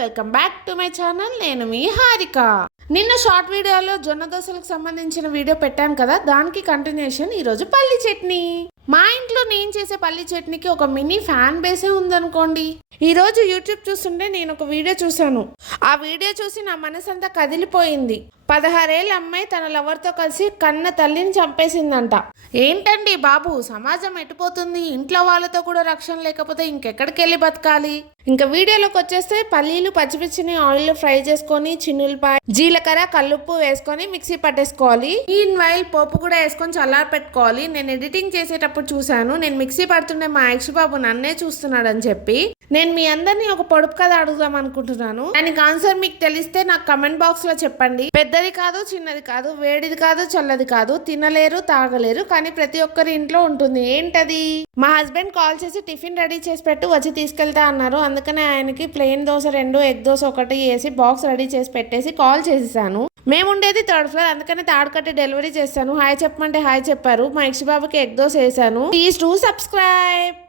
Welcome back to my channel. నేను మీ హారిక. నిన్న short వీడియోలో జొన్న దోశలకు సంబంధించిన వీడియో పెట్టాను కదా, దానికి కంటిన్యూషన్ ఈరోజు పల్లి చట్నీ. మా ఇంట్లో నేను చేసే పల్లి చట్నీకి ఒక మినీ ఫ్యాన్ బేసే ఉందనుకోండి. ఈరోజు యూట్యూబ్ చూస్తుంటే నేను ఒక వీడియో చూశాను. ఆ వీడియో చూసి నా మనసంతా కదిలిపోయింది. 16 ఏళ్ళ అమ్మాయి తన లవర్తో కలిసి కన్న తల్లిని చంపేసిందంట. ఏంటండి బాబు, సమాజం ఎటుపోతుంది? ఇంట్లో వాళ్ళతో కూడా రక్షణ లేకపోతే ఇంకెక్కడికి వెళ్ళి బతకాలి? ఇంకా వీడియోలోకి వచ్చేస్తే పల్లీలు పచ్చిమిర్చిని ఆయిల్లో ఫ్రై చేసుకొని చిన్నులపాయ జీలకర్ర కల్లుప్పు వేసుకొని మిక్సీ పట్టేసుకోవాలి. మీన్ వైల్ పోపు కూడా వేసుకొని చల్లారి పెట్టుకోవాలి. నేను ఎడిటింగ్ చేసేటప్పుడు చూశాను. నేను మిక్సీ పడుతుండే మా బాబు నన్నే చూస్తున్నాడని చెప్పి నేను మీ అందరినీ ఒక పొడుపు కథ అడుగుదాం అనుకుంటున్నాను. దానికి ఆన్సర్ మీకు తెలిస్తే నాకు కమెంట్ బాక్స్ లో చెప్పండి. పెద్దది కాదు, చిన్నది కాదు, వేడిది కాదు, చల్లది కాదు, తినలేరు తాగలేరు, కానీ ప్రతి ఒక్కరి ఇంట్లో ఉంటుంది. ఏంటది? మా హస్బెండ్ కాల్ చేసి టిఫిన్ రెడీ చేసి పెట్టు, వచ్చి తీసుకెళ్తా అన్నారు. అందుకనే ఆయనకి ప్లెయిన్ దోశ 2, ఎగ్ దోశ 1 వేసి బాక్స్ రెడీ చేసి పెట్టేసి కాల్ చేసేసాను. మేముండేది 3rd ఫ్లోర్, అందుకనే తాడు కట్టి డెలివరీ చేశాను. హాయ్ చెప్పమంటే హాయ్ చెప్పారు. మా బాబుకి ఎగ్ దోశ వేసాను. Please do subscribe.